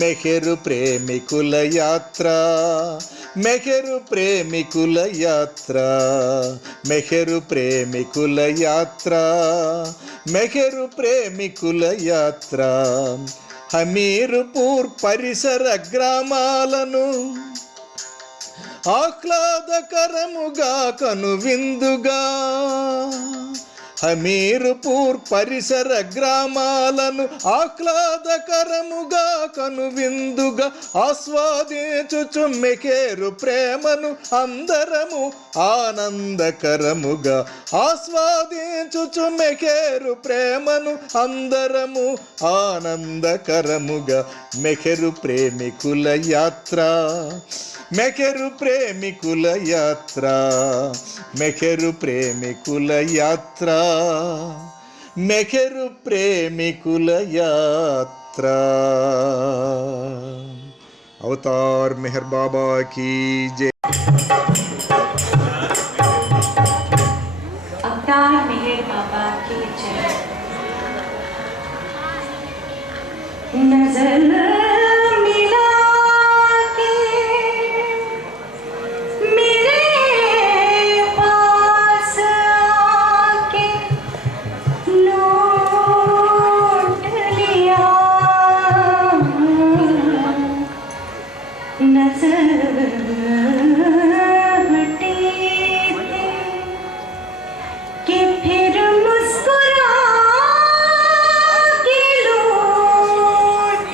మెహరు ప్రేమికుల యాత్ర, మెహరు ప్రేమికుల యాత్ర, మెహరు ప్రేమికుల యాత్ర, మెహరు ప్రేమికుల యాత్ర. హమీర్పూర్ పరిసర గ్రామాలను ఆహ్లాదకరముగా కనువిందుగా, హమీర్పూర్ పరిసర గ్రామాలను ఆహ్లాదకరముగా కనువిందుగా ఆస్వాదించుచు మెహరు ప్రేమను అందరము ఆనందకరముగా, ఆస్వాదించుచు మెహరు ప్రేమను అందరము ఆనందకరముగా. మెహరు ప్రేమికుల యాత్ర, మెహరు ప్రేమికుల యాత్ర, మెహరు ప్రేమికుల యాత్ర, మెహరు ప్రేమికుల యాత్ర. అవతార్ మెహర్ బాబా की जय. अवतार मेहर बाबा की जय. नजर मिला के मेरे पास आके लौट लिया, नजर हटी कि फिर मुस्कुरा के लौट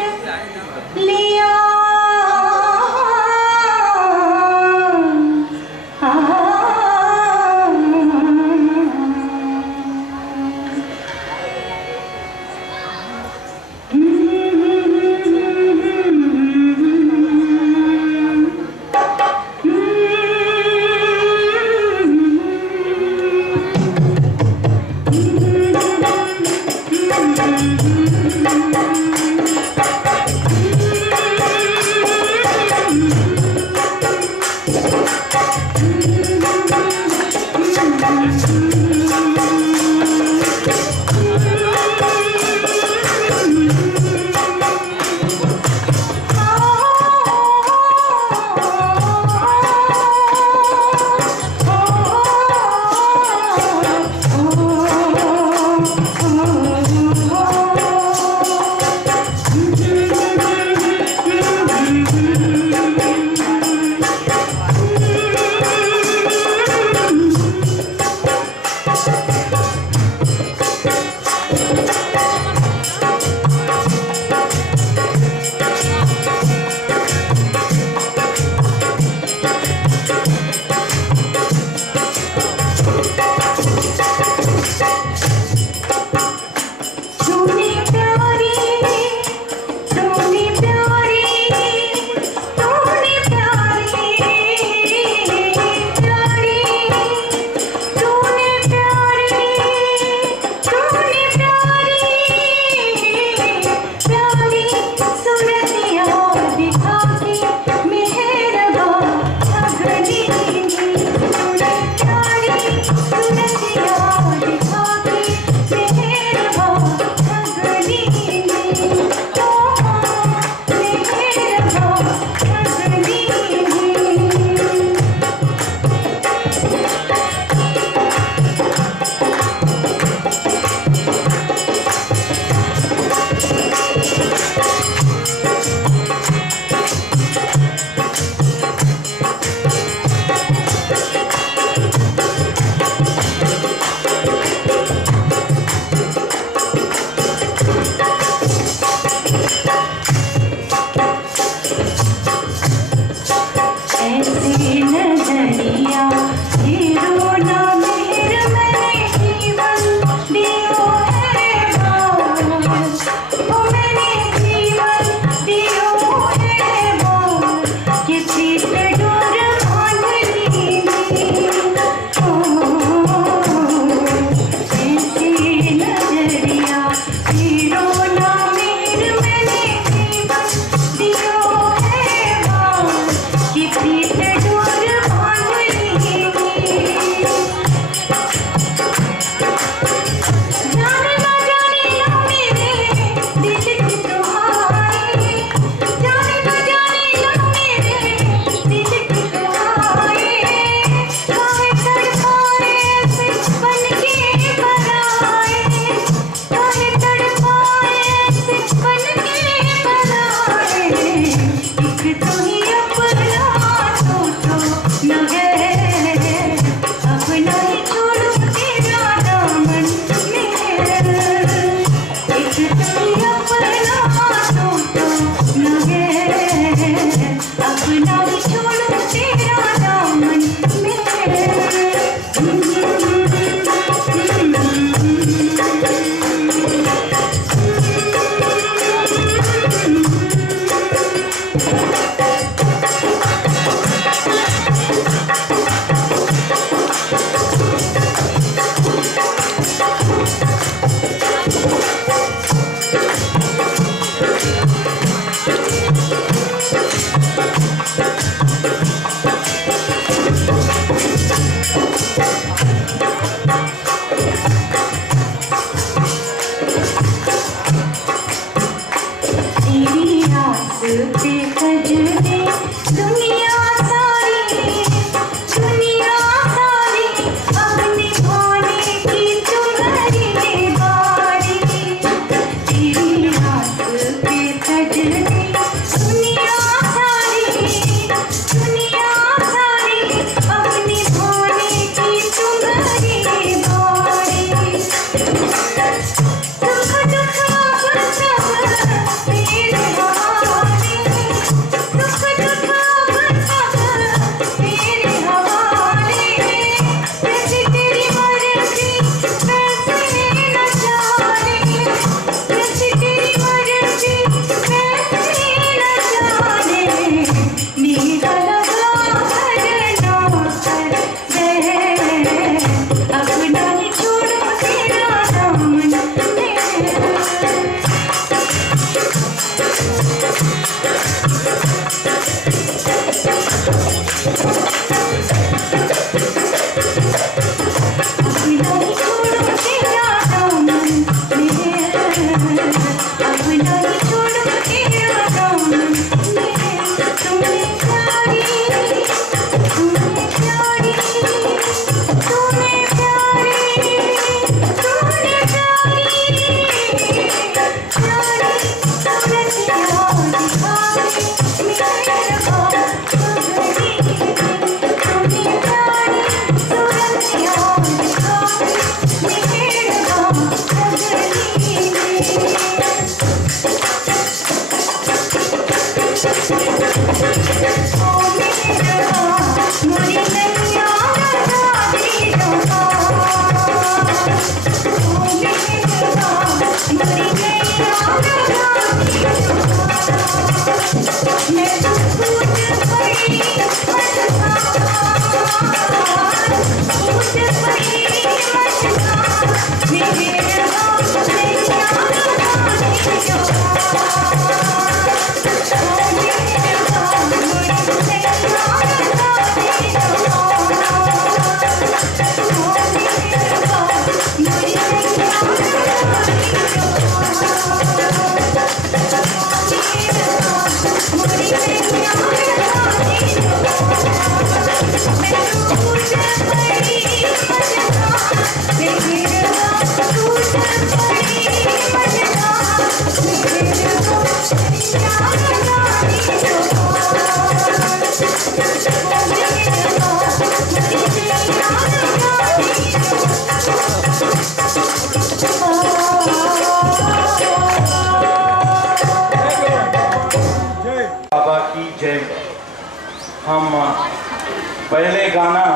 गाना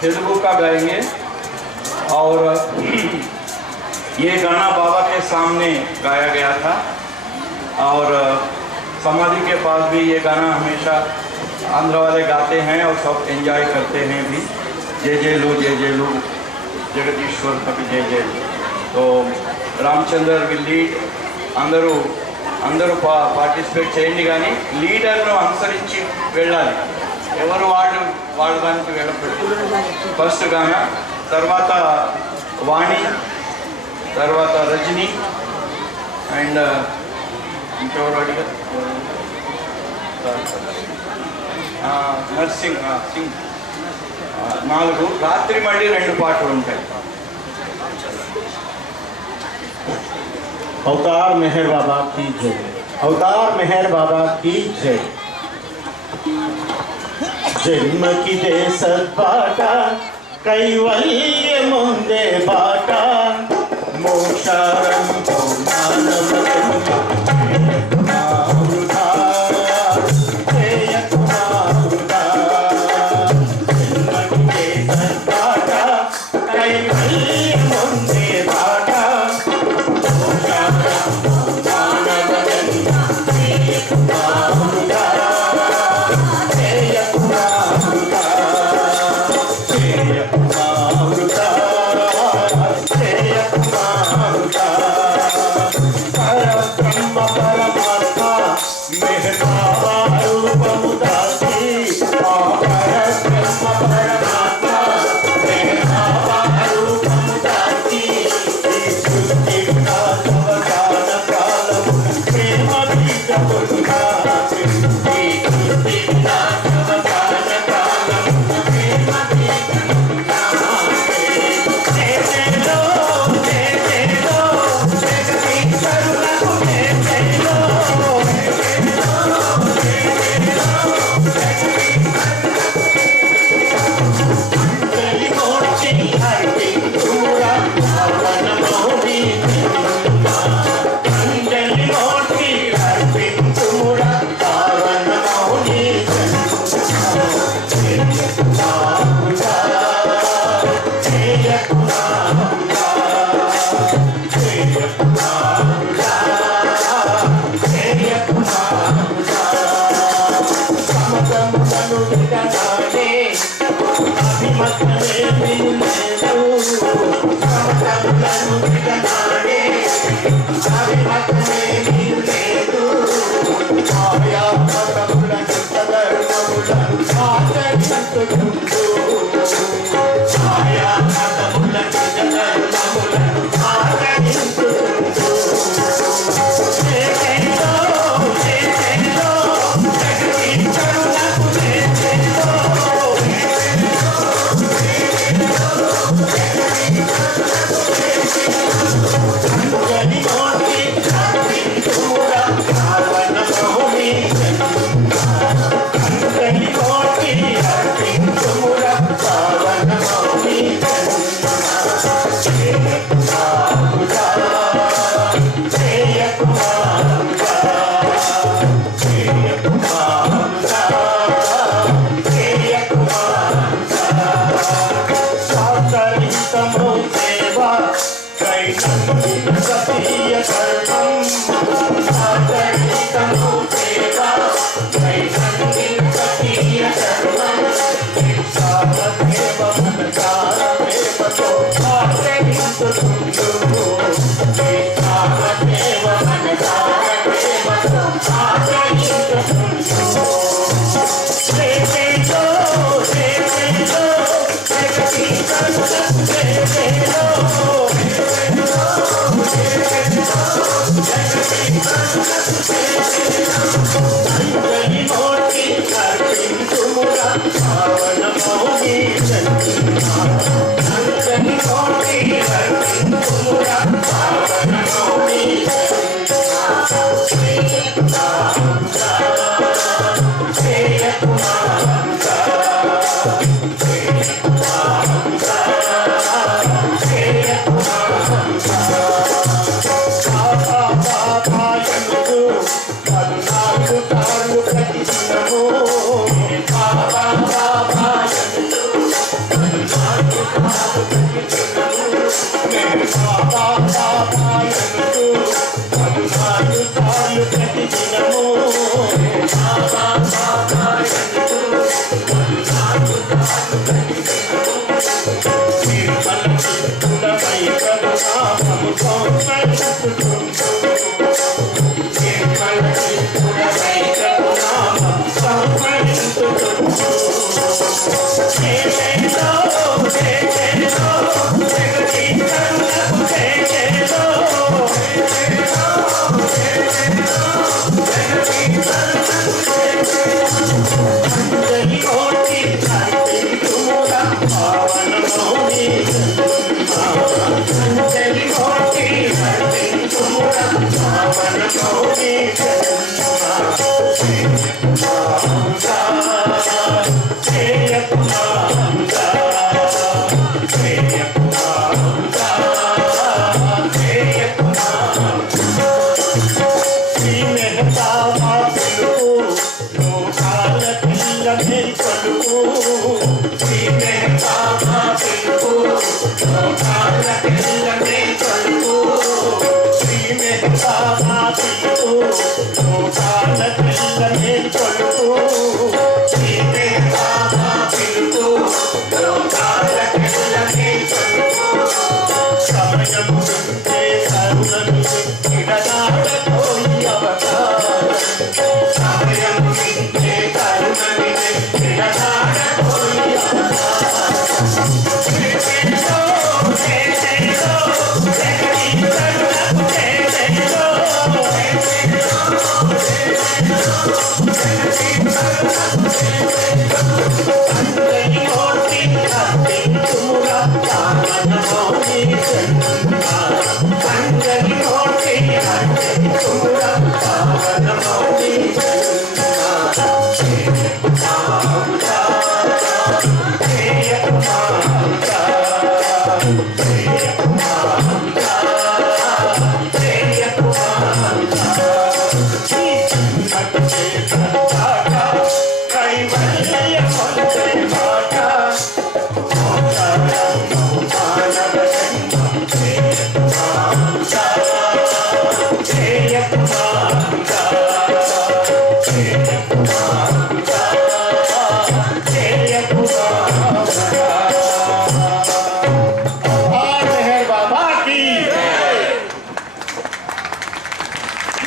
तेलुगु का गाएंगे और ये गाना बाबा के सामने गाया गया था और समाधि के पास भी ये गाना हमेशा आंध्र वाले गाते हैं और सब एंजॉय करते हैं भी। जय जय लू जगदीश्वर कभी जय जय। तो రామచంద్ర విల్ లీడ్, అందరూ పార్టిసిపేట్ చేయండి, కానీ లీడర్ను అనుసరించి వెళ్ళాలి, ఎవరు వాళ్ళ దానికి వెళ్ళకూడదు। ఫస్ట్ గాన, తర్వాత వాణి, తర్వాత రజని అండ్ ఇంకెవరు అడిగారు నర్సింగ్ సింగ్, 4 రాత్రి మళ్ళీ 2 పాటలు ఉంటాయి। अवतार मेहर बाबा की जय, अवतार मेहर बाबा की जय। जन्म की दे सद्बाटा कैवल्य मुंदे बाटा मोक्षारं मानव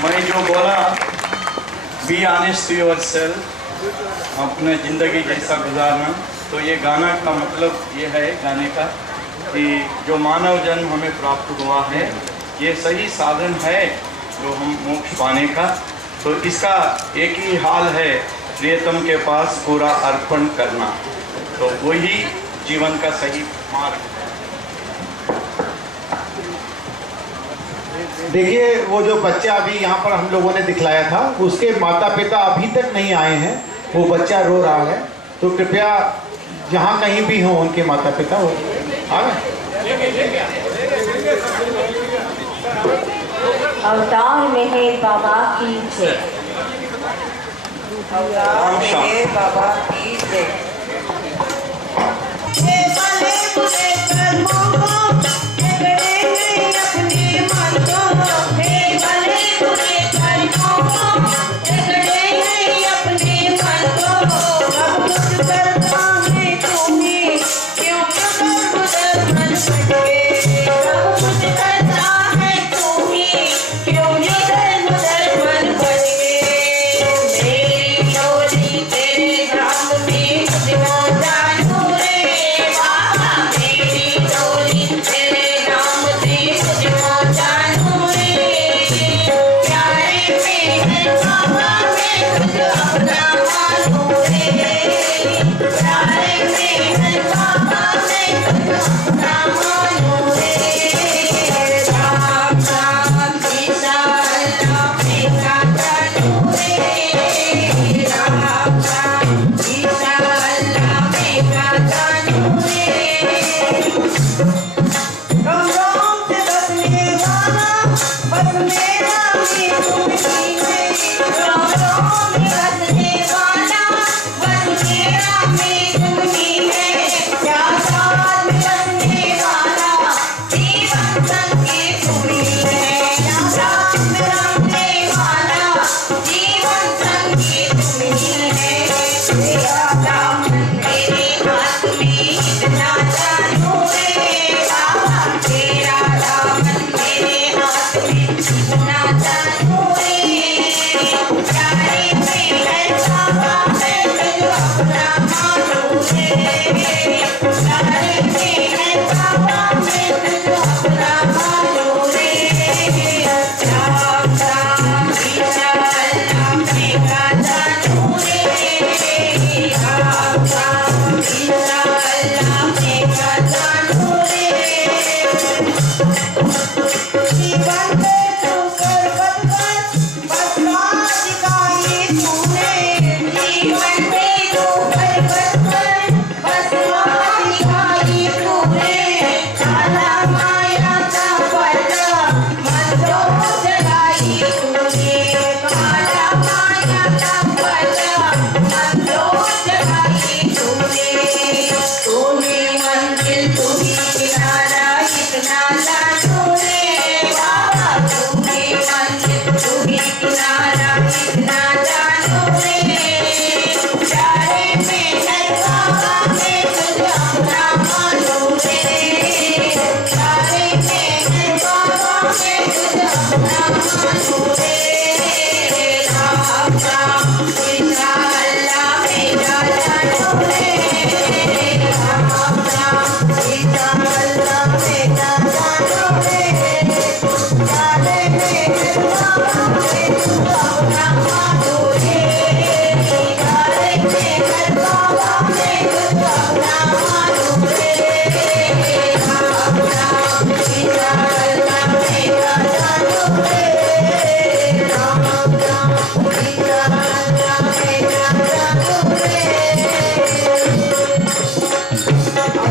मैं जो बोला बी ऑनेस्ट टू योरसेल्फ, अपने ज़िंदगी जैसा गुजारना, तो ये गाना का मतलब ये है गाने का कि जो मानव जन्म हमें प्राप्त हुआ है ये सही साधन है जो हम मोक्ष पाने का। तो इसका एक ही हाल है प्रियतम के पास पूरा अर्पण करना, तो वही जीवन का सही मार्ग है। देखिए वो जो बच्चा अभी यहाँ पर हम लोगों ने दिखलाया था उसके माता पिता अभी तक नहीं आए हैं, वो बच्चा रो रहा है, तो कृपया जहाँ कहीं भी हों उनके माता पिता वो आ गए। अवतार मेहर बाबा की जय। अवतार मेहर बाबा की जय। क्या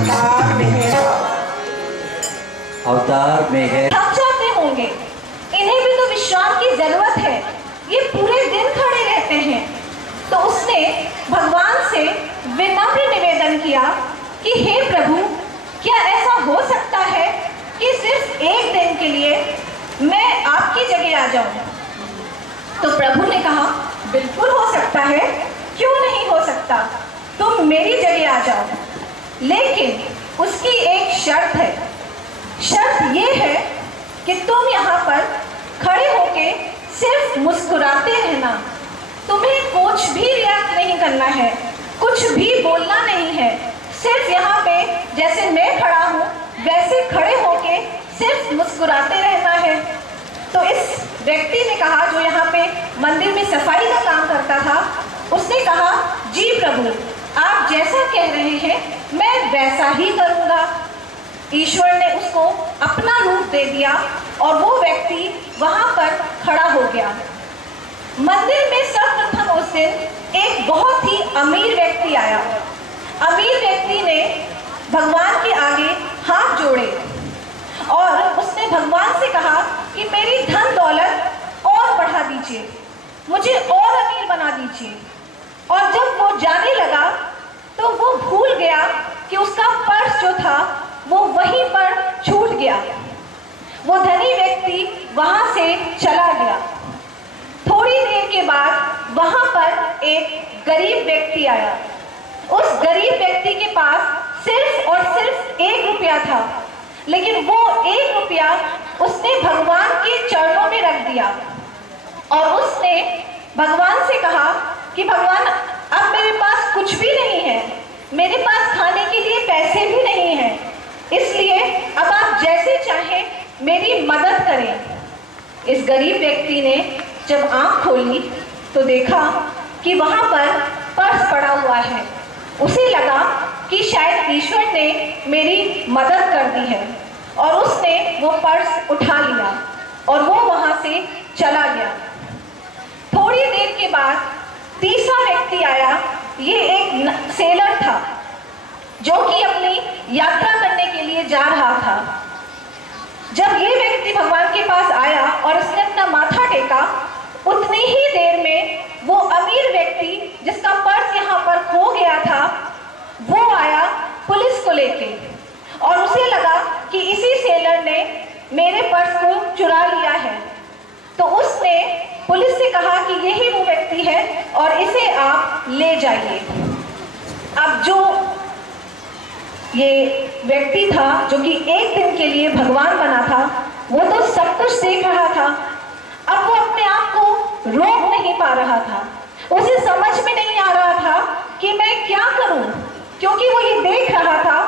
अवतार मेहर बाबा। अवतार मेहर। थक जाते होंगे, इन्हें भी तो विश्राम की जरूरत है, ये पूरे दिन खड़े रहते हैं। तो उसने भगवान से विनम्र निवेदन किया कि हे प्रभु, क्या ऐसा हो सकता है कि सिर्फ एक दिन के लिए मैं आपकी जगह आ जाऊं? तो प्रभु ने कहा, बिल्कुल हो सकता है, क्यों नहीं हो सकता, तुम मेरी जगह आ जाओ। लेकिन उसकी एक शर्त है। शर्त ये है कि तुम यहाँ पर खड़े होके सिर्फ मुस्कुराते रहना, तुम्हें कुछ भी रिएक्ट नहीं करना है, कुछ भी बोलना नहीं है, सिर्फ यहाँ पे जैसे मैं खड़ा हूँ वैसे खड़े होके सिर्फ मुस्कुराते रहना है। तो इस व्यक्ति ने कहा, जो यहाँ पे मंदिर में सफाई का काम करता था, उसने कहा, जी प्रभु, आप जैसा कह रहे हैं मैं वैसा ही करूँगा। ईश्वर ने उसको अपना रूप दे दिया और वो व्यक्ति वहाँ पर खड़ा हो गया। मंदिर में सर्वप्रथम उस दिन एक बहुत ही अमीर व्यक्ति आया। अमीर व्यक्ति ने भगवान के आगे हाथ जोड़े और उसने भगवान से कहा कि मेरी धन दौलत और बढ़ा दीजिए, मुझे और अमीर बना दीजिए। और जब वो जाने लगा तो वो भूल गया कि उसका पर्स जो था वो वहीं पर छूट गया। वो धनी व्यक्ति वहां से चला गया। थोड़ी देर के बाद वहां पर एक गरीब व्यक्ति आया। उस गरीब व्यक्ति के पास सिर्फ और सिर्फ 1 रुपया था, लेकिन वो 1 रुपया उसने भगवान के चरणों में रख दिया और उसने भगवान से कहा कि भगवान, अब मेरे पास कुछ भी नहीं है, मेरे पास खाने के लिए पैसे भी नहीं हैं, इसलिए अब आप जैसे चाहें मेरी मदद करें। इस गरीब व्यक्ति ने जब आंख खोली तो देखा कि वहां पर पर्स पड़ा हुआ है। उसे लगा कि शायद ईश्वर ने मेरी मदद कर दी है और उसने वो पर्स उठा लिया और वो वहां से चला गया। थोड़ी देर के बाद तीसरा व्यक्ति आया। ये एक सेलर था जो कि अपनी यात्रा करने के लिए जा रहा था। जब ये व्यक्ति भगवान के पास आया और उसने अपना माथा टेका, उतनी ही देर में वो अमीर व्यक्ति जिसका पर्स यहाँ पर खो गया था, वो आया पुलिस को लेके और उसे लगा कि इसी सेलर ने मेरे पर्स को चुरा लिया है। तो उसने पुलिस से कहा कि यही वो व्यक्ति है और इसे आप ले जाइए। अब जो ये व्यक्ति था जो कि एक दिन के लिए भगवान बना था, वो तो सब कुछ देख रहा था। अब वो अपने आप को रोक नहीं पा रहा था। उसे समझ में नहीं आ रहा था कि मैं क्या करूं, क्योंकि वो ये देख रहा था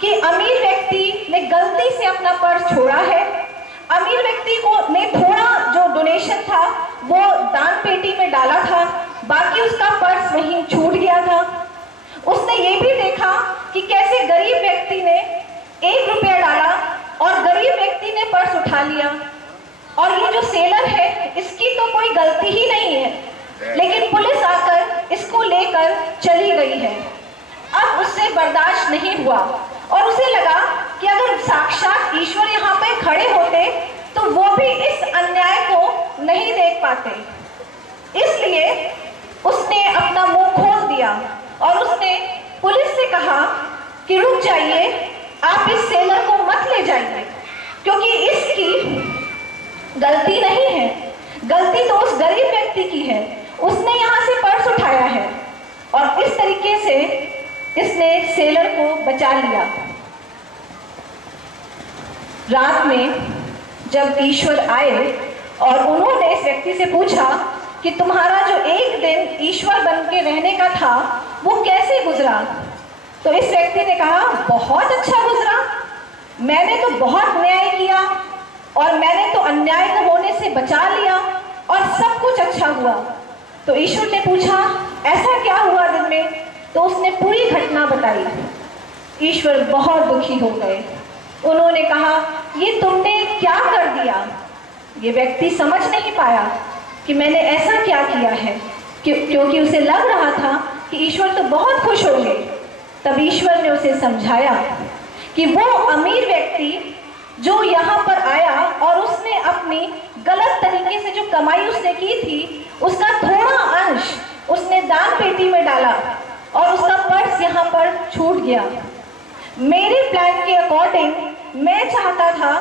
कि अमीर व्यक्ति ने गलती से अपना पर्स छोड़ा है। अमीर व्यक्ति को ने थोड़ा जो डोनेशन था वो दान पेटी में डाला था, बाकी उसका पर्स वहीं छूट गया था। उसने ये भी देखा कि कैसे गरीब व्यक्ति ने 1 रुपया डाला और गरीब व्यक्ति ने पर्स उठा लिया, और ये जो सेलर है इसकी तो कोई गलती ही नहीं है, लेकिन पुलिस आकर इसको लेकर चली गई है। अब उससे बर्दाश्त नहीं हुआ और उसे लगा कि अगर साक्षात ईश्वर यहाँ पे खड़े होते तो वो भी इस अन्याय को नहीं देख पाते। इसलिए उसने अपना मुंह खोल दिया और उसने पुलिस से कहा कि रुक जाइए, आप इस सेलर को मत ले जाइए, क्योंकि इसकी गलती नहीं है, गलती तो उस गरीब व्यक्ति की है। उसने यहाँ से पर्स उठाया है और इस तरीके से इसने सेलर को बचा लिया। रात में जब ईश्वर आए और उन्होंने इस व्यक्ति से पूछा कि तुम्हारा जो एक दिन ईश्वर बन के रहने का था वो कैसे गुजरा, तो इस व्यक्ति ने कहा, बहुत अच्छा गुजरा, मैंने तो बहुत न्याय किया और मैंने तो अन्याय को होने से बचा लिया और सब कुछ अच्छा हुआ। तो ईश्वर ने पूछा, ऐसा क्या हुआ दिन में? तो उसने पूरी घटना बताई। ईश्वर बहुत दुखी हो गए। उन्होंने कहा, ये तुमने क्या कर दिया? ये व्यक्ति समझ नहीं पाया कि मैंने ऐसा क्या किया है, क्योंकि उसे लग रहा था कि ईश्वर तो बहुत खुश होंगे। तब ईश्वर ने उसे समझाया कि वो अमीर व्यक्ति जो यहाँ पर आया और उसने अपनी गलत तरीके से जो कमाई उसने की थी उसका थोड़ा अंश उसने दान पेटी में डाला और उसका पर्स यहाँ पर छूट गया। मेरे प्लान के अकॉर्डिंग मैं चाहता था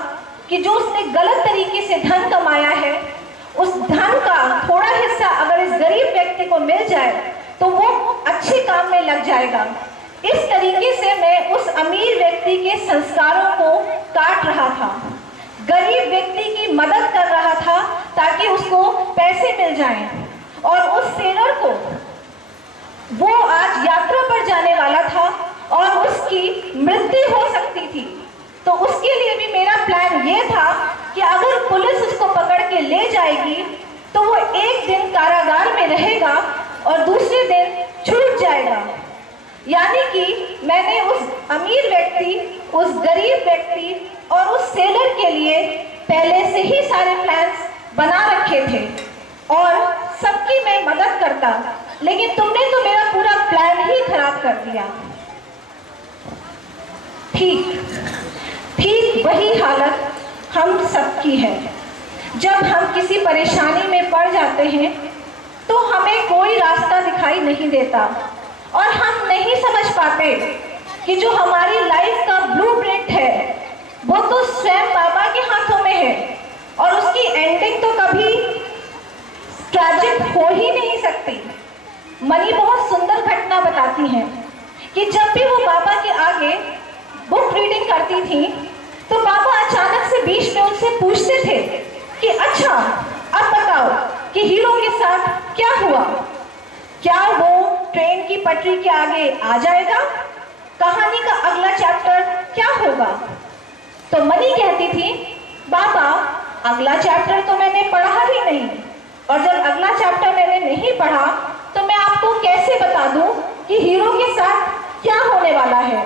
कि जो उसने गलत तरीके से धन कमाया है उस धन का थोड़ा हिस्सा अगर इस गरीब व्यक्ति को मिल जाए तो वो अच्छे काम में लग जाएगा। इस तरीके से मैं उस अमीर व्यक्ति के संस्कारों को काट रहा था, गरीब व्यक्ति की मदद कर रहा था ताकि उसको पैसे मिल जाएं। और उस सेलर को वो आज यात्रा पर जाने वाला था और उसकी मृत्यु हो सकती थी, तो उसके लिए भी मेरा प्लान ये था कि अगर पुलिस उसको पकड़ के ले जाएगी तो वो एक दिन कारागार में रहेगा और दूसरे दिन छूट जाएगा। यानी कि मैंने उस अमीर व्यक्ति, उस गरीब व्यक्ति और उस सेलर के लिए पहले से ही सारे प्लान्स बना रखे थे और सबकी मैं मदद करता, लेकिन तुमने तो मेरा पूरा प्लान ही खराब कर दिया। ठीक वही हालत हम सबकी है। जब हम किसी परेशानी में पड़ जाते हैं तो हमें कोई रास्ता दिखाई नहीं देता और हम नहीं समझ पाते कि जो हमारी लाइफ का ब्लूप्रिंट है वो तो स्वयं बाबा के हाथों में है और उसकी एंडिंग तो कभी ट्रैजिक हो ही नहीं सकती। मनी बहुत सुंदर घटना बताती हैं कि जब भी वो बाबा के आगे बुक रीडिंग करती थी तो बाबा अचानक से बीच में उनसे पूछते थे कि अच्छा अब बताओ कि हीरो के साथ क्या हुआ, क्या वो ट्रेन की पटरी के आगे आ जाएगा, कहानी का अगला चैप्टर क्या होगा। तो मनी कहती थी बाबा अगला चैप्टर तो मैंने पढ़ा ही नहीं और जब अगला चैप्टर मैंने नहीं पढ़ा तो मैं आपको कैसे बता दूं कि हीरो के साथ क्या होने वाला है।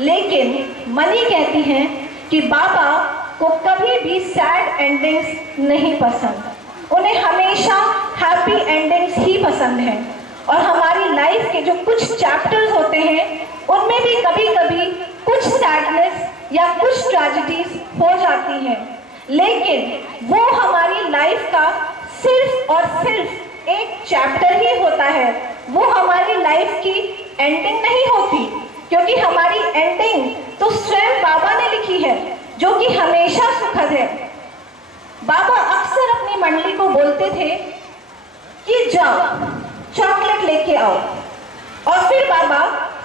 लेकिन मनी कहती हैं कि बाबा को कभी भी सैड एंडिंग्स नहीं पसंद, उन्हें हमेशा हैप्पी एंडिंग्स ही पसंद है। और हमारी लाइफ के जो कुछ चैप्टर्स होते हैं उनमें भी कभी कभी कुछ सैडनेस या कुछ ट्रेजेडीज हो जाती हैं, लेकिन वो हमारी लाइफ का सिर्फ और सिर्फ एक चैप्टर ही होता है, वो हमारी लाइफ की एंडिंग नहीं होती, क्योंकि हमारी एंडिंग तो स्वयं बाबा ने लिखी है जो कि हमेशा सुखद है। बाबा अक्सर अपनी मंडली को बोलते थे कि जाओ चॉकलेट लेके आओ और फिर बाबा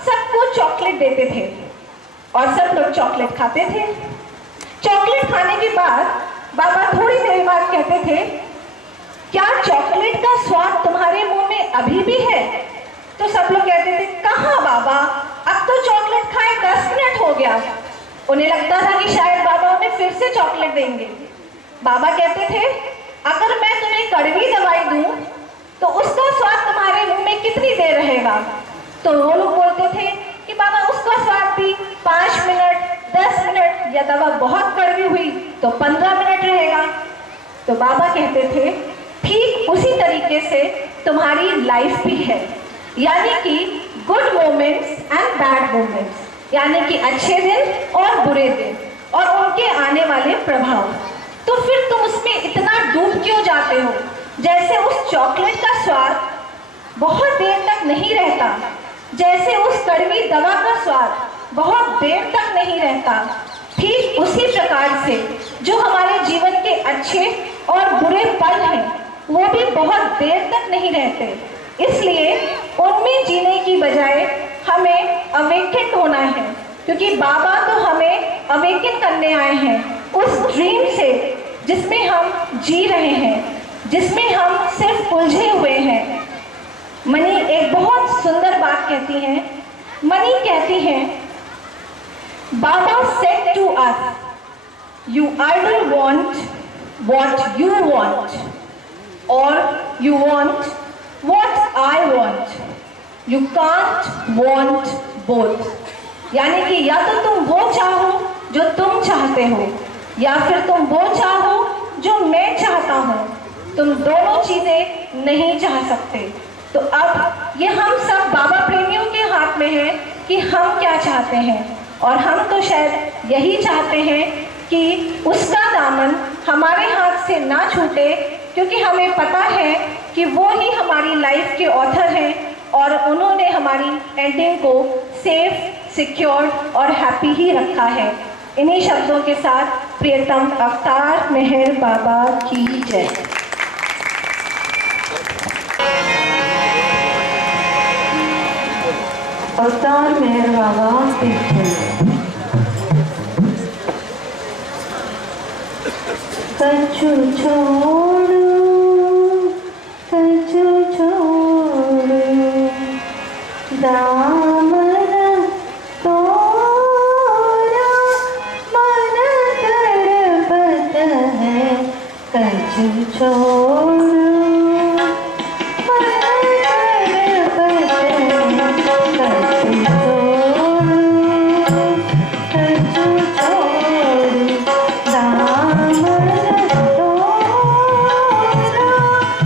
सबको चॉकलेट देते थे और सब लोग चॉकलेट खाते थे। चॉकलेट खाने के बाद बाबा थोड़ी देर बाद कहते थे क्या चॉकलेट का स्वाद तुम्हारे मुंह में अभी भी है? तो सब लोग कहते थे कहाँ बाबा, अब तो चॉकलेट खाए 10 मिनट हो गया। उन्हें लगता था कि शायद बाबा उन्हें फिर से चॉकलेट देंगे। बाबा कहते थे अगर मैं तुम्हें कड़वी दवाई दूं तो उसका स्वाद तुम्हारे मुंह में कितनी देर रहेगा? तो वो लोग बोलते थे कि बाबा उसका स्वाद भी 5 मिनट, 10 मिनट या दवा बहुत कड़वी हुई तो 15 मिनट रहेगा। तो बाबा कहते थे ठीक उसी तरीके से तुम्हारी लाइफ भी है, यानी कि good moments and bad moments, यानी कि अच्छे दिन और बुरे दिन और उनके आने वाले प्रभाव। तो फिर तुम उसमें इतना डूब क्यों जाते हो? जैसे उस चॉकलेट का स्वाद बहुत देर तक नहीं रहता, जैसे उस कड़वी दवा का स्वाद बहुत देर तक नहीं रहता, ठीक उसी प्रकार से जो हमारे जीवन के अच्छे और बुरे पल हैं वो भी बहुत देर तक नहीं रहते। इसलिए उनमें जीने की बजाय हमें अवेकन होना है, क्योंकि बाबा तो हमें अवेकन करने आए हैं उस ड्रीम से जिसमें हम जी रहे हैं, जिसमें हम सिर्फ उलझे हुए हैं। मनी एक बहुत सुंदर बात कहती हैं। मनी कहती हैं बाबा said to us, you idle want what you want और you want what I want, you can't want both. यानी कि या तो तुम वो चाहो जो तुम चाहते हो या फिर तुम वो चाहो जो मैं चाहता हूँ, तुम दोनों चीजें नहीं चाह सकते। तो अब ये हम सब बाबा प्रेमियों के हाथ में है कि हम क्या चाहते हैं, और हम तो शायद यही चाहते हैं कि उसका दामन हमारे हाथ से ना छूटे, क्योंकि हमें पता है कि वो ही हमारी लाइफ के ऑथर हैं और उन्होंने हमारी एंडिंग को सेफ, सिक्योर्ड और हैप्पी ही रखा है। इन्हीं शब्दों के साथ प्रियतम अवतार मेहर बाबा की जय। अवतार मेहर बाबा की जय। कछु छोड़ो, कछु छोड़ो, दामन तोरा मन तड़पत है। कछु छोड़ो, मन तड़पत है। कछु छोड़ो, कछु छोड़ो,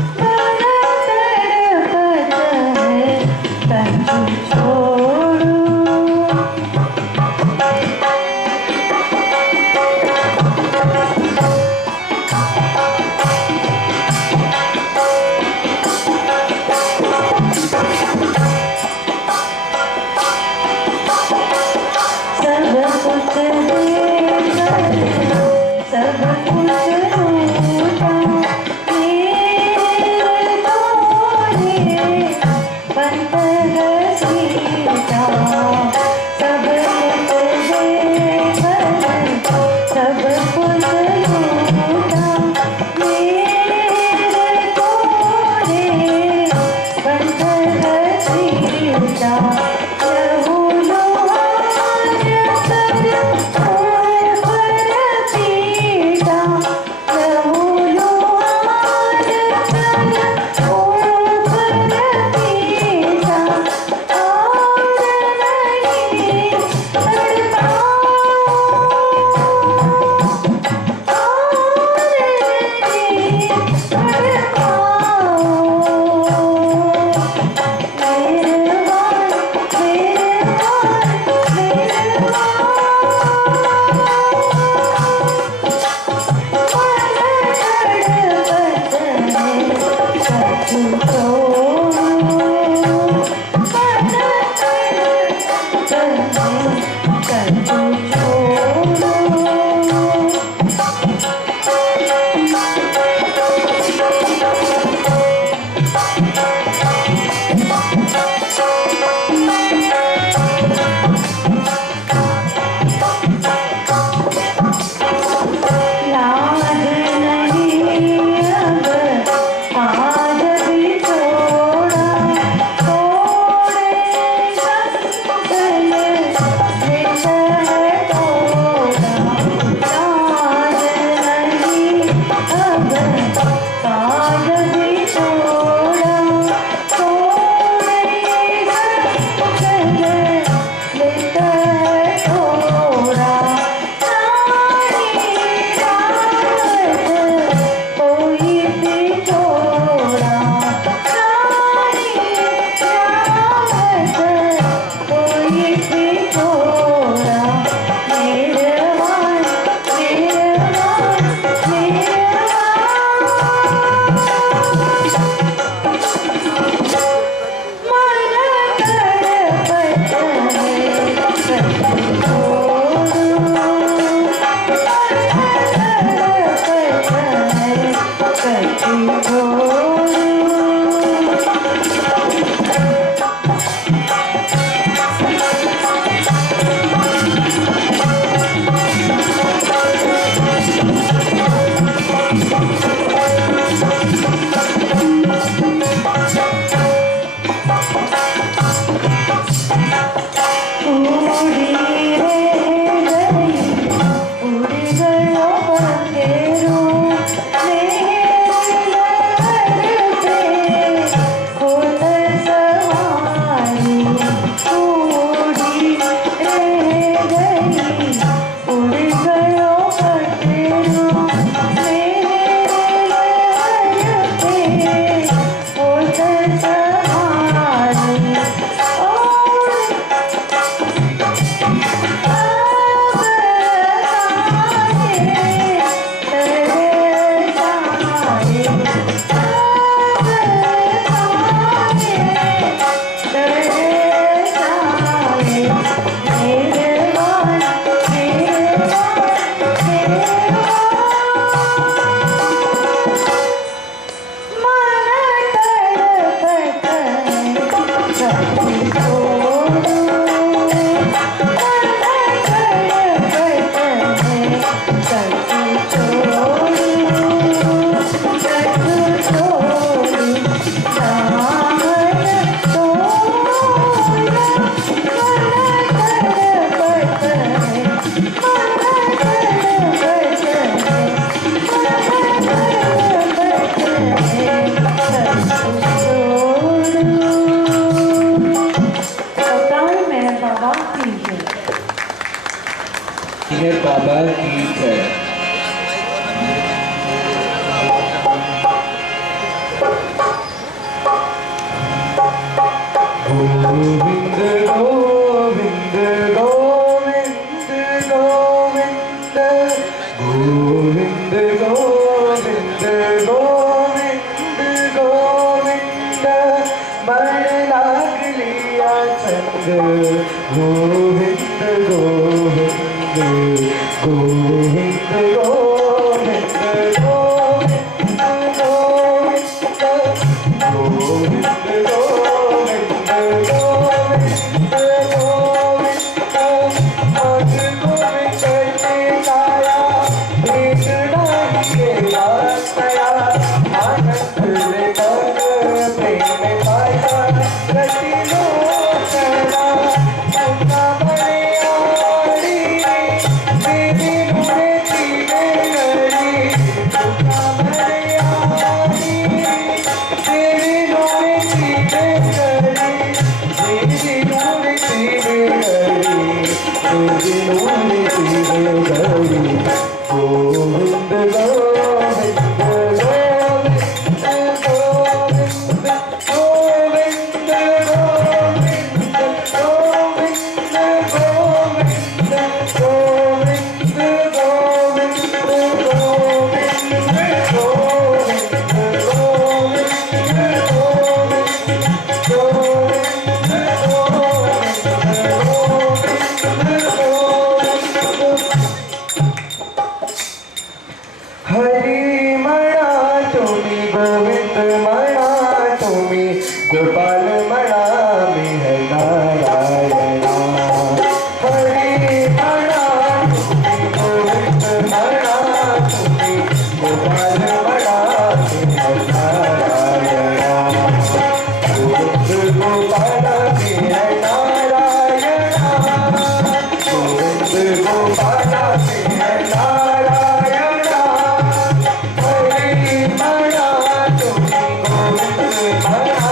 दामन मेहर बाबा की जय। गोविंद गोविंद गोविंद गोविंद गोविंद गोविंद गोविंद गोविंद मन लाग लिया छंद गोविंद गोविंद गोविंद गोविंद गोविंद गोविंद गोपाल मणा मेहर नारायणा हरि मणा गोविंद मणा गोपाल मणा मेहर नारायणा गोविंद गोपाल मेहर नारायणा गोविंद गोपाल मेहर नारायणा हरि मणा गोविंद मणा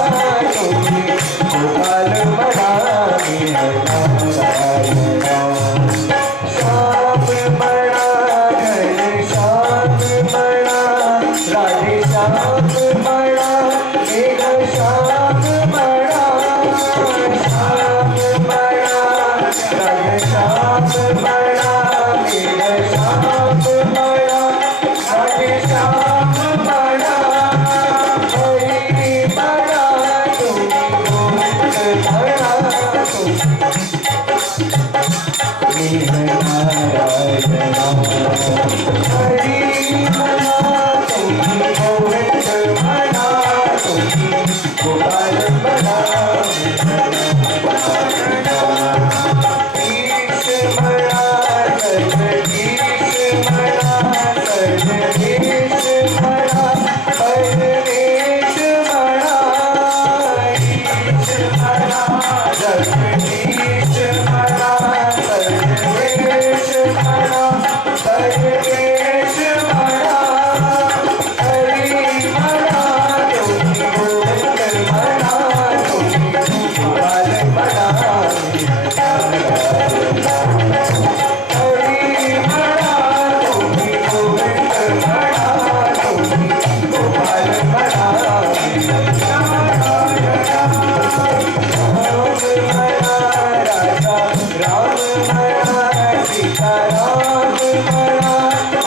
गोपाल मणा मेहर नारायणा श्याम मणा घन श्याम मणा राधे श्याम मणा मेघ श्याम मणा श्याम मणा राधे श्याम मणा मेघ श्याम मणा राधे श्याम मणा हरि मणा राम मणा सीता राम मणा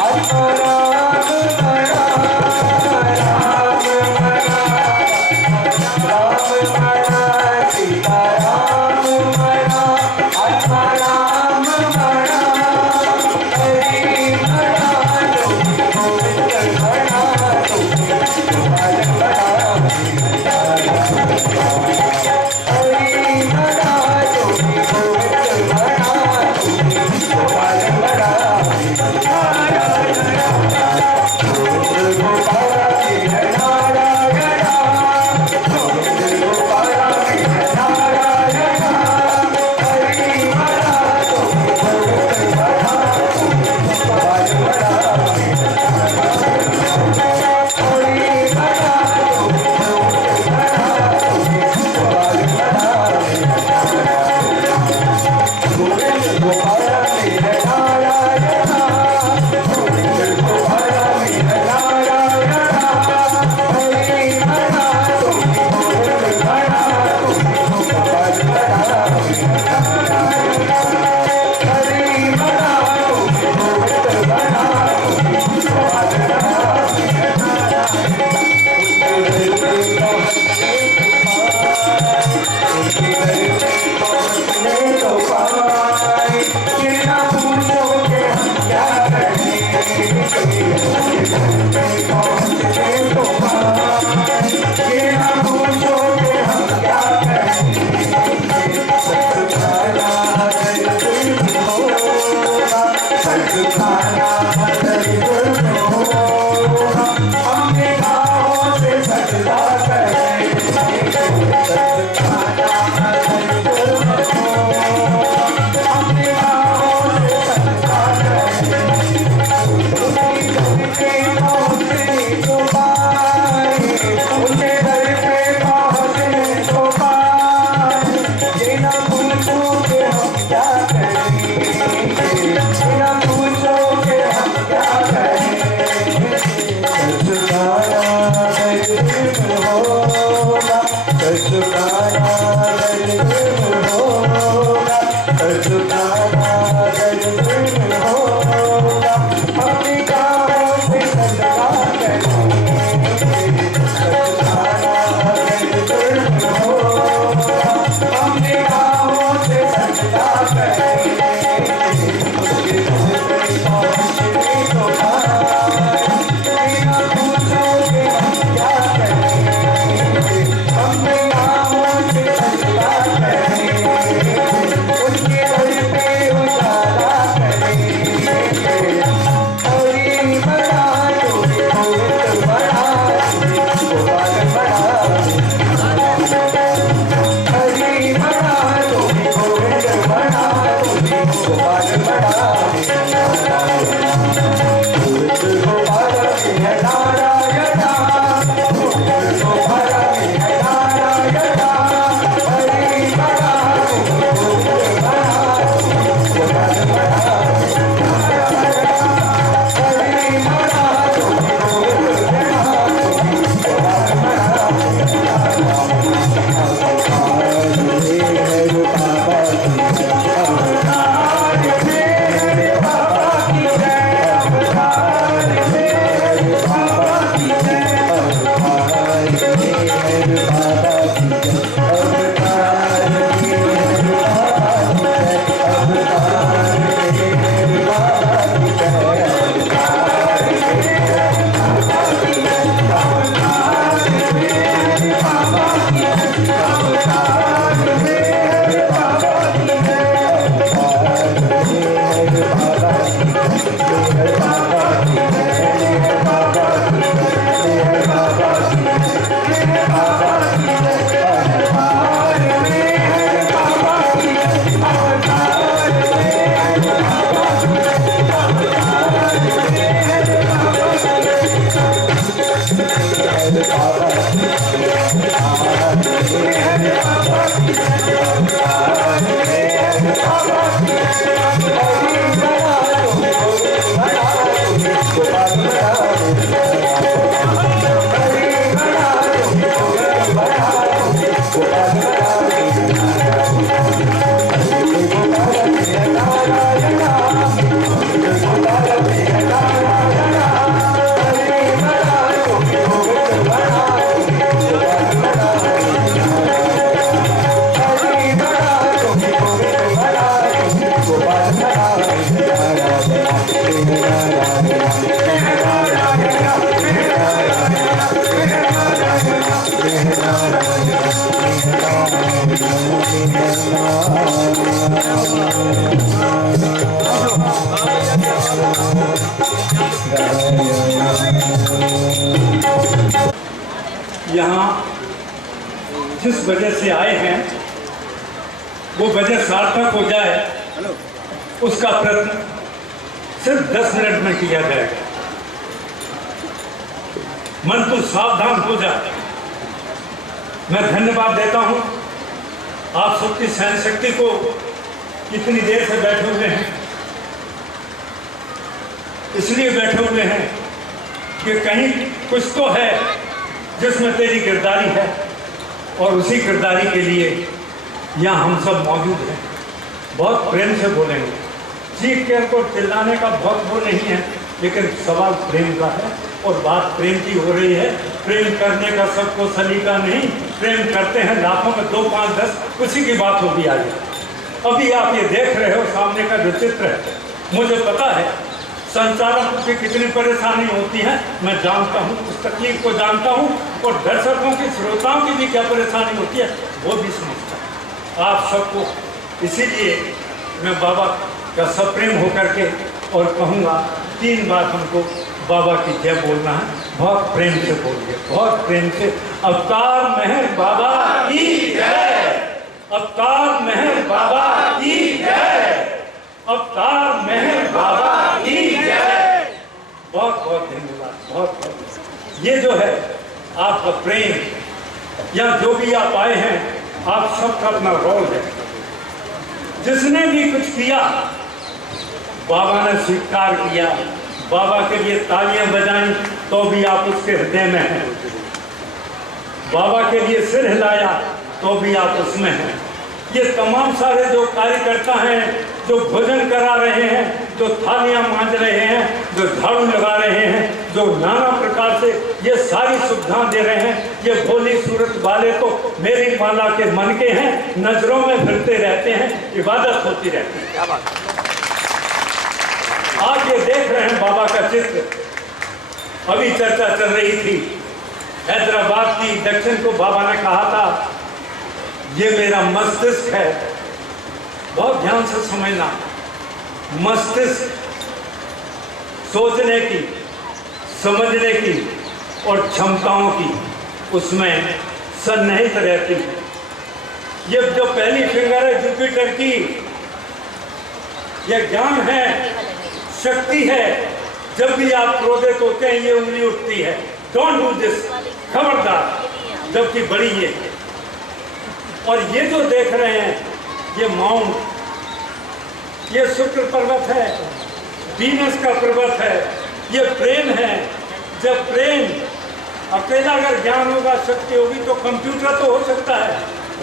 यहाँ जिस वजह से आए हैं वो वजह सार्थक हो जाए, उसका प्रयत्न सिर्फ 10 मिनट में किया जाएगा। मन तो सावधान हो जाए। मैं धन्यवाद देता हूँ आप सबकी सहन शक्ति को। इतनी देर से बैठे हुए हैं, इसलिए बैठे हुए हैं कि कहीं कुछ तो है जिसमें तेरी किरदारी है, और उसी किरदारी के लिए यहाँ हम सब मौजूद हैं। बहुत प्रेम से बोलेंगे, चीख के को चिल्लाने का बहुत वो नहीं है, लेकिन सवाल प्रेम का है और बात प्रेम की हो रही है। प्रेम करने का सबको सलीका नहीं, प्रेम करते हैं लाखों में 2, 5, 10, उसी की बात होगी आज। अभी आप ये देख रहे हो सामने का जो चित्र है, मुझे पता है संचालकों की कितनी परेशानी होती है मैं जानता हूँ, उस तकलीफ को जानता हूँ, और दर्शकों की, श्रोताओं की भी क्या परेशानी होती है वो भी समझता हूँ। आप सबको इसीलिए मैं बाबा का सप्रेम होकर के और कहूँगा 3 बार हमको बाबा की जय बोलना है। बहुत प्रेम से बोलिए, बहुत प्रेम से। अवतार मेहर बाबा की जय, अवतार मेहर बाबा की जय, अवतार मेहर बाबा की जय। बहुत बहुत धन्यवाद, बहुत बहुत। ये जो है आपका प्रेम, या जो भी आप आए हैं, आप सबका अपना रोल है। जिसने भी कुछ किया बाबा ने स्वीकार किया, बाबा के लिए तालियां बजाई तो भी आप उसके हृदय में हैं, बाबा के लिए सिर हिलाया तो भी आप उसमें हैं। ये तमाम सारे जो कार्यकर्ता हैं, जो भोजन करा रहे हैं, जो थालियां मांज रहे हैं, जो झाड़ू लगा रहे हैं, जो नाना प्रकार से ये सारी सुविधाएं दे रहे हैं, ये भोली सूरत वाले तो मेरी माला के मन के हैं, नजरों में फिरते रहते हैं, इबादत होती रहती है। क्या बात। आप ये देख रहे हैं बाबा का चित्र, अभी चर्चा चल रही थी हैदराबाद की। दक्षिण को बाबा ने कहा था ये मेरा मस्तिष्क है। बहुत ध्यान से समझना, मस्तिष्क सोचने की, समझने की और क्षमताओं की उसमें सन्निहित रहती है। ये जो पहली फिंगर है जुपिटर की, यह ज्ञान है, शक्ति है। जब भी आप क्रोधित होते हैं ये उंगली उठती है, डोंट डू दिस, खबरदार, जबकि बड़ी ये। और ये जो देख रहे हैं ये माउंट, ये शुक्र पर्वत है, वीनस का पर्वत है, ये प्रेम है। जब प्रेम, अकेला अगर ज्ञान होगा, शक्ति होगी तो कंप्यूटर तो हो सकता है,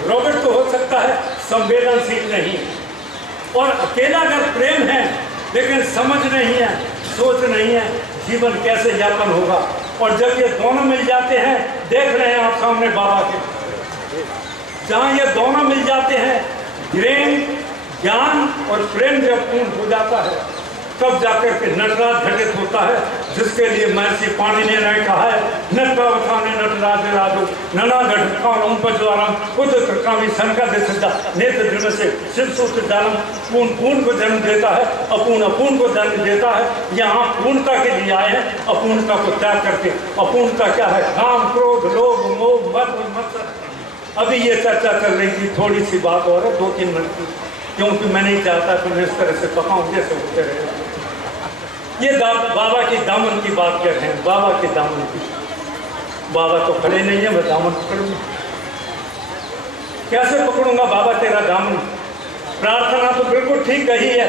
रोबोट तो हो सकता है, संवेदनशील नहीं। और अकेला अगर प्रेम है लेकिन समझ नहीं है, सोच नहीं है, जीवन कैसे यापन होगा। और जब ये दोनों मिल जाते हैं, देख रहे हैं आप सामने बाबा के, जहाँ ये दोनों मिल जाते हैं, ज्ञान और प्रेम जब पूर्ण हो जाता है, तब जाकर के नटराज घटित होता है, जिसके लिए महर्षि पाणिनि ने कहा है, नटरावथाने नटराज राजो नना घटकाम उपज्वारम उद्रकामी शंका दे सिद्धा नेत्र दृढ़ से शिव सूत्र जालम। पूर्ण पूर्ण को जन्म देता है, अपूर्ण अपूर्ण को जन्म देता है। यहाँ पूर्णता के लिए आए हैं, अपूर्णता को त्याग करके। अपूर्णता क्या है? काम, क्रोध, लोभ, मोह, मद, मत्सर। अभी ये चर्चा चल रही थी, थोड़ी सी बात और है, 2-3 मिनट की, क्योंकि मैं नहीं चाहता कि मैं इस तरह से पकाऊं जैसे होते रहे। ये बाबा की दामन की बात कर रहे हैं, बाबा के दामन की। बाबा तो खड़े नहीं है, मैं दामन पकड़ूंगा। कैसे पकड़ूंगा बाबा तेरा दामन? प्रार्थना तो बिल्कुल ठीक कही है,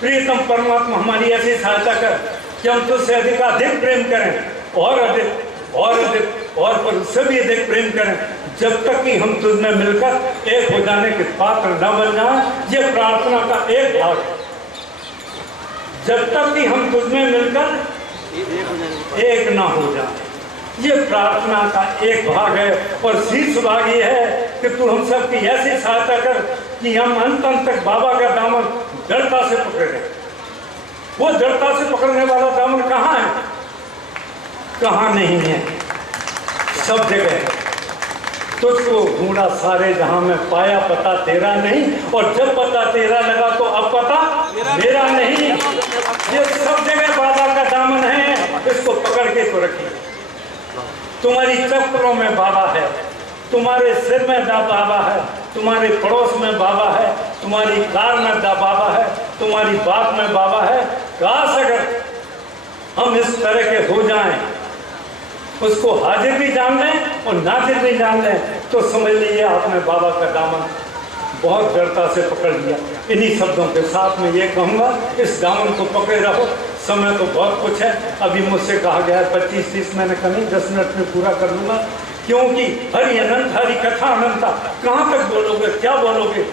प्रियतम परमात्मा हमारी ऐसी सहायता कर कि हम तुझसे अधिक प्रेम करें, और अधिक और अधिक और पर उससे भी अधिक प्रेम करें, जब तक कि हम तुझ में मिलकर एक हो जाने के पात्र न बन जाए। ये प्रार्थना का एक भाग है। जब तक कि हम तुझ में मिलकर एक ना हो जाए, ये प्रार्थना का एक भाग है। और शीर्ष भाग ये है कि तू हम सब की ऐसी सहायता कर कि हम अंत तक बाबा का दामन दृढ़ता से पकड़े। वो दृढ़ता से पकड़ने वाला दामन कहाँ है? कहाँ नहीं है, सब जगह है। तुझको ढूंढा सारे जहां में, पाया पता तेरा नहीं, और जब पता तेरा लगा तो अब पता मेरा नहीं। ये सब जगह बाबा का दामन है, इसको पकड़ के तो रखिए। तुम्हारी चक्रों में बाबा है, तुम्हारे सिर में बाबा है, तुम्हारे पड़ोस में बाबा है, तुम्हारी कार में बाबा है, तुम्हारी बात में बाबा है। काश अगर हम इस तरह के हो जाएं, उसको हाजिर भी जान लें और नाजिर भी जान लें, तो समझ लीजिए आपने बाबा का दामन बहुत दृढ़ता से पकड़ लिया। इन्हीं शब्दों के साथ में ये कहूँगा, इस दामन को पकड़े रहो। समय तो बहुत कुछ है, अभी मुझसे कहा गया है 25-30 मैंने कहीं 10 मिनट में पूरा कर लूँगा, क्योंकि हरि अनंत, हरि कथा अनंता। कहाँ तक बोलोगे, क्या बोलोगे?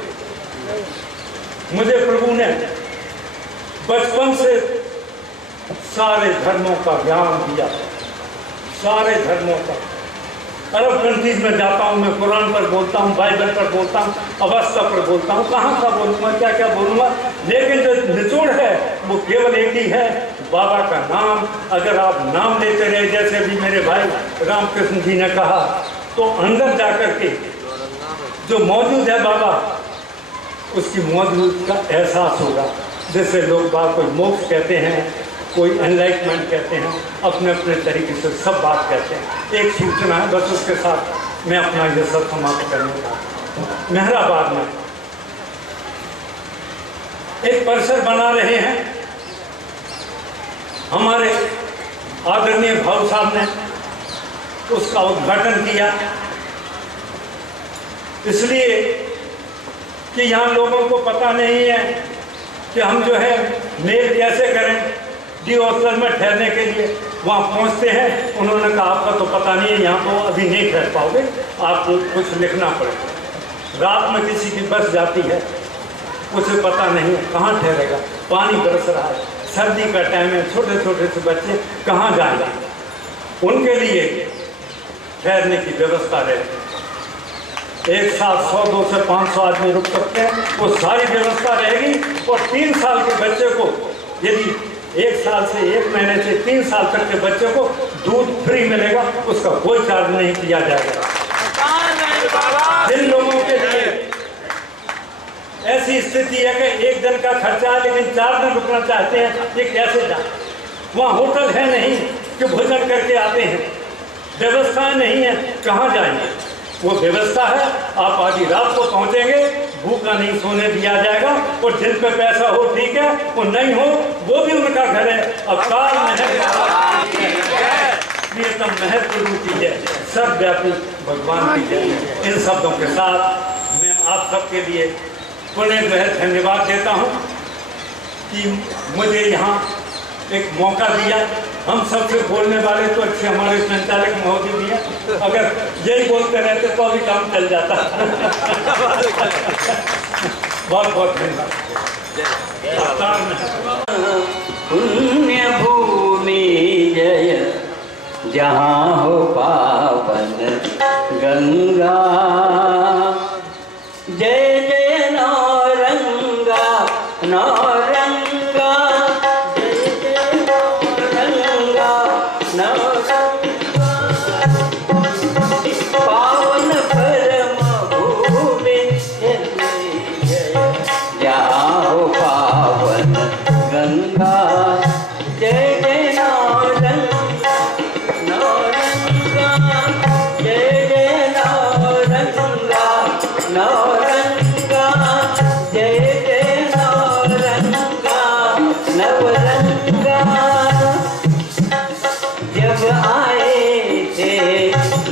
मुझे प्रभु ने बचपन से सारे धर्मों का ज्ञान दिया, सारे धर्मों का। अरब कंट्रीज में जाता हूँ, मैं कुरान पर बोलता हूँ, बाइबल पर बोलता हूँ, अवस्था पर बोलता हूँ, कहाँ का बोलूँगा, क्या क्या बोलूँगा, लेकिन जो निचोड़ है वो केवल एक ही है, बाबा का नाम। अगर आप नाम लेते रहे, जैसे भी मेरे भाई रामकृष्ण जी ने कहा, तो अंदर जाकर के जो मौजूद है बाबा, उसकी मौजूद का एहसास होगा। जैसे लोग बात कोई मोक्ष कहते हैं, कोई एनलाइटमेंट कहते हैं, अपने अपने तरीके से सब बात कहते हैं। एक सूचना है, बस उसके साथ मैं अपना ये सब समाप्त करने का। मेहराबाद में एक परिसर बना रहे हैं, हमारे आदरणीय भाऊ साहब ने उसका उद्घाटन किया, इसलिए कि यहाँ लोगों को पता नहीं है कि हम जो है मेल कैसे करें। डी हॉस्टल में ठहरने के लिए वहाँ पहुँचते हैं, उन्होंने कहा आपका तो पता नहीं है, यहाँ तो अभी नहीं ठहर पाओगे, आपको कुछ लिखना पड़ेगा। रात में किसी की बस जाती है, उसे पता नहीं है कहाँ ठहरेगा, पानी बरस रहा है, सर्दी का टाइम है, छोटे छोटे से बच्चे कहाँ जाएंगे। उनके लिए ठहरने की व्यवस्था रहती है। एक साथ 100, 200, 500 आदमी रुक सकते हैं, वो सारी व्यवस्था रहेगी। और 3 साल के बच्चे को, यदि 1 साल से 1 महीने से 3 साल तक के बच्चे को दूध फ्री मिलेगा, उसका कोई चार्ज नहीं किया जाएगा। जिन लोगों के लिए ऐसी स्थिति है कि 1 दिन का खर्चा है लेकिन 4 दिन रुकना चाहते हैं, ये कैसे जाए? वहाँ होटल है नहीं कि भोजन करके आते हैं, व्यवस्था नहीं है, कहाँ जाएंगे? वो व्यवस्था है, आप आधी रात को पहुँचेंगे, भूखा नहीं सोने दिया जाएगा। और जिन पे पैसा हो ठीक है, वो नहीं हो वो भी उनका घर है। अवतार प्रियतम महत्व की जय, सर्वव्यापी भगवान की जय। इन शब्दों के साथ मैं आप सबके लिए पुनः जो है धन्यवाद देता हूँ कि मुझे यहाँ एक मौका दिया। हम सबसे बोलने वाले तो अच्छे हमारे संचालक महोदय भी हैं, अगर यही बोलते रहते तो अभी काम चल जाता। बहुत बहुत धन्यवाद। पुण्य भूमि जय, जहाँ हो पावन गंगा, जय जय नौरंगा नौरंगा, जय जय नौरंगा नौरंगा, पावन परम भूमि जय, जहाँ हो पावन गंगा, जय जय नौरंगा नौरंगा, जय जय नौरंगा नौरंगा, जय जय नौरंगा नवरंगा। जब आए थे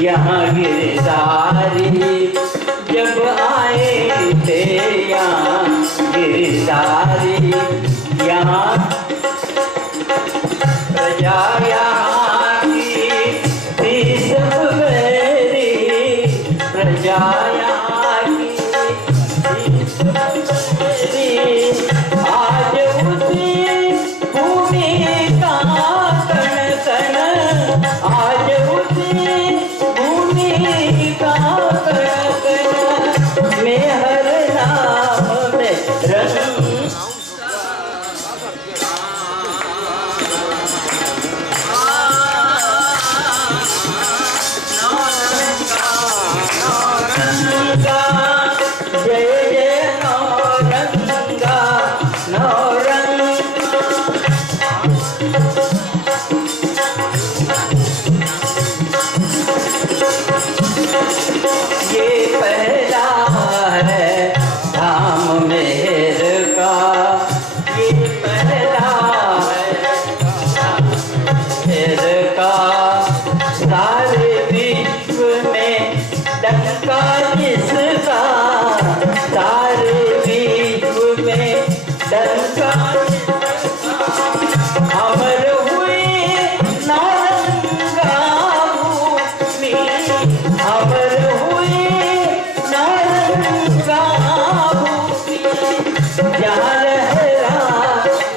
यहाँ गिरधारी, जब आए थे यहाँ गिरधारी, यहाँ प्रजा यहाँ की थी सब मेरी, प्रजा यहाँ की थी सब मेरी। आज उसी भूमि का कण कण, आज उसी भूमि का कण कण में हर नाम में रंग। जय जय नौरंगा नौरंगा, ये पहला है धाम मेहर का, ये पहला है धाम मेहर का। सारे विश्व में डंका जिसका, सारे विश्व में डंका जिसका। अमर हुए नारंगा भूमि, अमर हुए नारंगा भूमि, जहाँ लहरा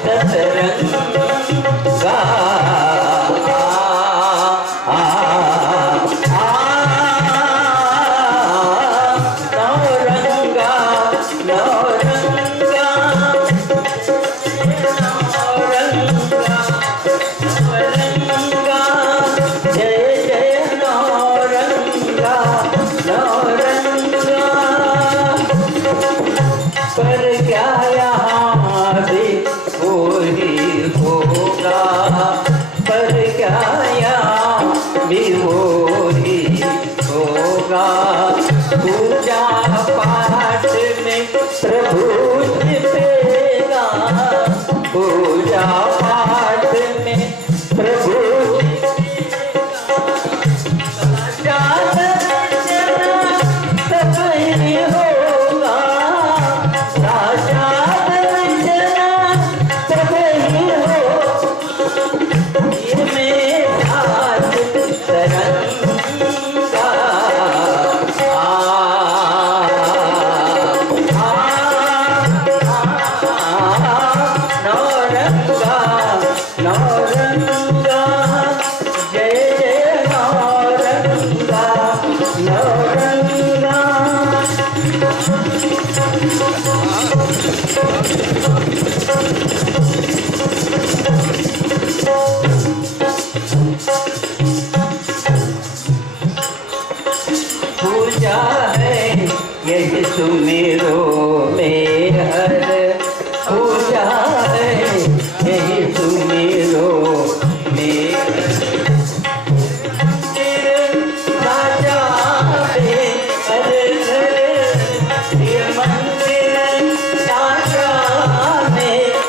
सतरंगा। नौरंगा नौरंगा नौरंगा, प्रभु छिपेगा पूजा पाठ में, प्रभु पूजा है यही सुमेरो में हर, पूजा है यही सुमेरो में राजा में हर घर, ये मंदिर राजा में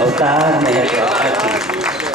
अवतार में